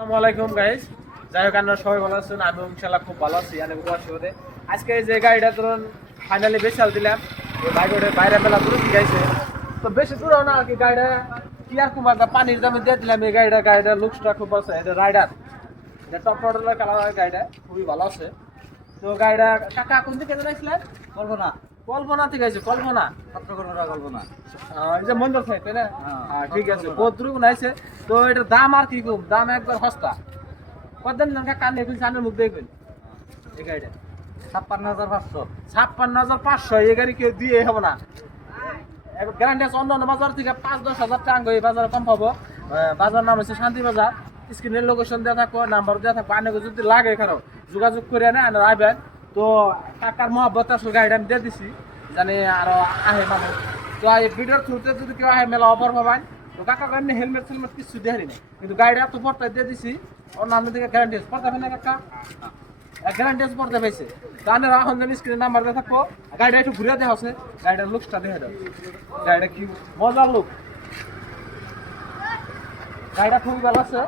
আসসালামু আলাইকুম গাইস, যাই হোক আপনারা সবাই ভালো আছেন। আমি ইনশাআল্লাহ খুব ভালো আছি। আজকে এই যে গাড়িটা ধরুন ফাইনালি বেচাল দিলাম। বাইরে মেলা দূরে গাইছে, তো বেশি দূর না আর কি। গাড়িটা কি আর কুমার পানির দামে দিয়ে দিলাম। এই গাড়িটা লুকসটা খুব আছে। এটা রাইডার, এটা টপ মডেলের কালার। গাড়িটা খুবই ভালো আছে। তো গাড়িটা কাকা কোন দিকে জানাইছিলেন? কল্পনা কল্পনা থেকে আছে। কল্পনা কল্পনা এই যে মন্দির সাইড, তাই না? হ্যাঁ, ঠিক আছে। কদ্রুক নাইছে। তো এটার দাম আর কি কম, দাম একবার সস্তা। কতদিন কান নিয়ে খুলছে আনের মুখ দিয়ে খুল এই গাড়িটা 56,500। 56,500। এই গাড়ি কেউ দিয়ে হবে না। গ্যারান্টি আছে। অন্য বাজার থেকে 5-10 হাজার টাকা এই বাজারে কম পাবো। বাজার নাম হচ্ছে শান্তি বাজার। স্ক্রিনের লোকেশন দেওয়া থাকবো, নাম্বার দেওয়া থাকবো। আনে যদি লাগে কারো যোগাযোগ করে না আনে আইবেন। তো টাকার মহাব্বত আসলে গাড়িটা আমি দিয়ে দিছি, জানি আরো আহে মানুষ। তো এই ভিডিওর থ্রুতে যদি কেউ আহে মেলা অফার পাবেন। তো কাকা এমনি হেলমেট ফেলমেট কিছু দেখারি নেই, কিন্তু গাড়িটা তো পড়তে দিয়ে দিছি। অন্য থেকে গ্যারান্টি আছে। পড়তে না কাকা গ্যারান্টি আছে, পড়তে পাইছে। তাহলে এখন যদি স্ক্রিনের নাম্বার দিয়ে থাকবো। গাড়িটা একটু ঘুরে দেওয়া আছে, গাড়িটার লুকসটা দেখে দাও। গাড়িটা কি মজার লুক, গাড়িটা খুবই ভালো আছে।